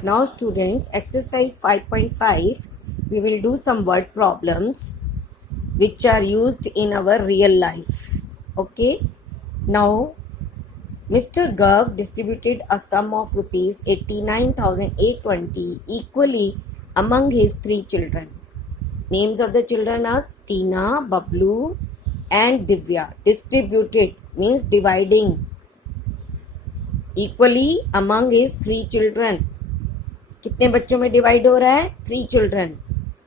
Now students, exercise 5.5, we will do some word problems which are used in our real life. Okay. Now, Mr. Garg distributed a sum of rupees 89,820 equally among his 3 children. Names of the children are Tina, Bablu and Divya. Distributed means dividing equally among his 3 children. कितने बच्चों में divide हो रहा है? 3 children.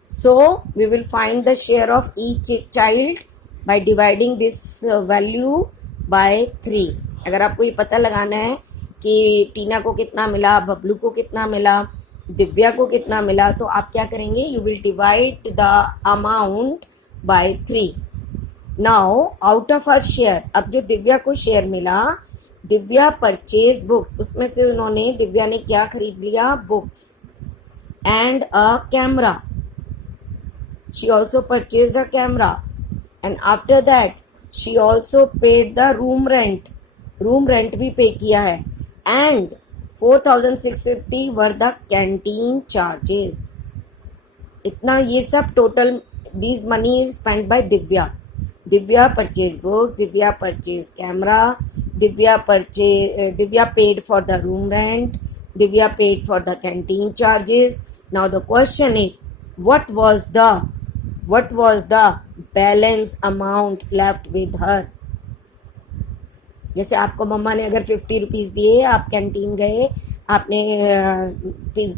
So we will find the share of each child by dividing this value by 3. अगर आपको ये पता लगाना है कि टीना को कितना मिला, बबलू को कितना मिला, दिव्या को कितना मिला, तो आप क्या करेंगे? You will divide the amount by 3. Now out of her share, अब जो दिव्या को शेयर मिला, दिव्या परचेज बुक्स, उसमें से उन्होंने दिव्या ने क्या खरीद लिया? Books and a camera. She also purchase a camera and after that she also paid the room rent. Room rent भी पे किया है and 4,650 were the canteen charges. इतना ये सब total this money is spend by Divya. Divya purchased books, Divya purchased camera, Divya paid for the room rent, Divya paid for the canteen charges. Now the question is, what was the balance amount left with her? जैसे आपको मम्मा ने अगर 50 rupees दिए, आप canteen गए, आपने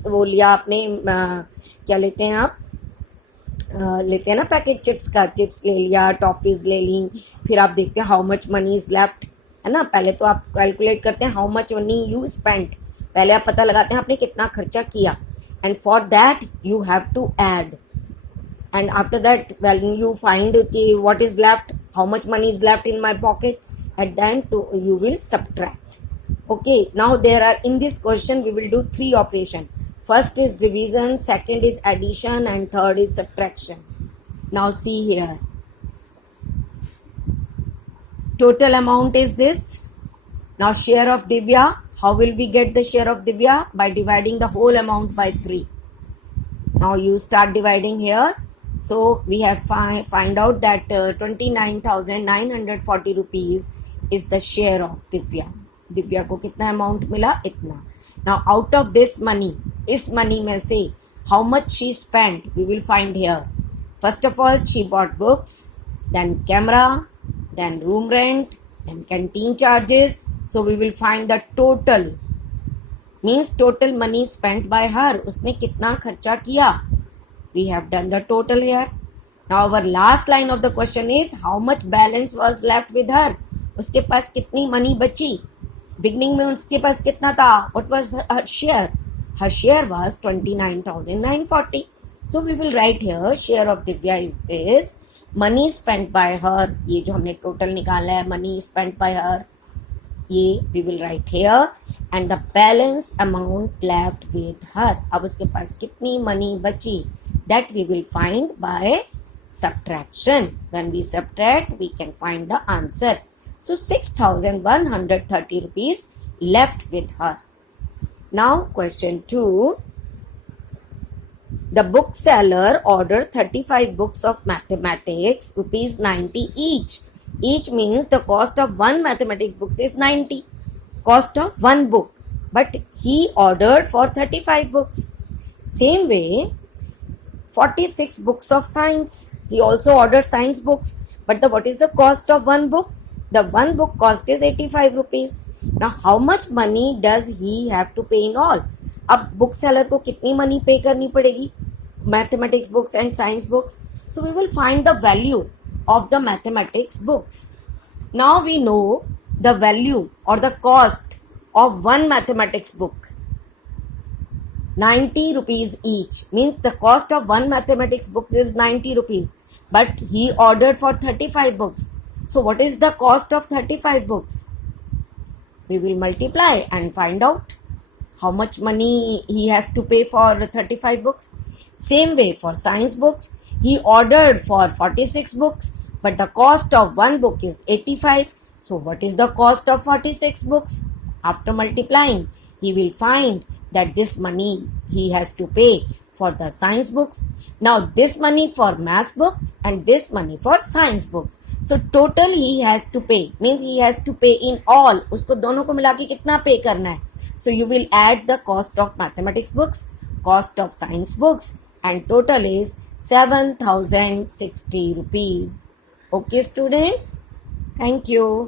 वो लिया, आपने क्या लेते हैं आप? लेते हैं ना पैकेट चिप्स का, चिप्स ले लिया, टॉफीज ले ली, फिर आप देखते हैं how much money is left, है ना. पहले तो आप कैलकुलेट करते हैं how much money you spent. पहले आप पता लगाते हैं आपने कितना खर्चा किया and for that you have to add and after that when you find कि what is left, how much money is left in my pocket, at the end you will subtract. Okay, now there are, in this question we will do 3 operation. First is division, second is addition and third is subtraction. Now see here, total amount is this. Now share of Divya, how will we get the share of Divya? By dividing the whole amount by 3. Now you start dividing here. So we have find out that 29,940 rupees is the share of Divya. Divya को कितना amount मिला? इतना. Now out of this money, इस money में से how much she spend we will find here. First of all she bought books, then camera, then room rent, then canteen charges. So we will find the total, means total money spent by her. उसने कितना खर्चा किया? We have done the total here. Now our last line of the question is how much balance was left with हर. उसके पास कितनी money बची? Beginning में उसके पास कितना था? What was her share? Her share was 29,940. So we will write here share of Divya is this. Money spent by her, ये जो हमने टोटल निकाला है मनी स्पेंट बाय हर, ये we will write here. And the balance amount left with her, अब उसके पास कितनी मनी बची? That we will find by subtraction. When we subtract, we can find the answer. So 6,130 rupees left with her. Now question 2. The bookseller ordered 35 books of mathematics, rupees 90 each. Each means the cost of one mathematics book is 90. Cost of one book. But he ordered for 35 books. Same way, 46 books of science. He also ordered science books. But what is the cost of one book? The one book cost is 85 rupees. Now how much money does he have to pay in all? अब book seller को कितनी money pay करनी पड़ेगी? Mathematics books and science books. So we will find the value of the mathematics books. Now we know the value और the cost of one mathematics book. 90 rupees each means the cost of one mathematics books is 90 rupees. But he ordered for 35 books. So what is the cost of 35 books? We will multiply and find out how much money he has to pay for 35 books. Same way for science books, he ordered for 46 books, but the cost of one book is 85. So what is the cost of 46 books? After multiplying, he will find that this money he has to pay for the science books. Now this money for math book and this money for science books. So total he has to pay, means he has to pay in all. उसको दोनों को मिला के कितना पे करना है? So you will add the cost of mathematics books, cost of science books, and total is 7,060 rupees. Okay students, thank you.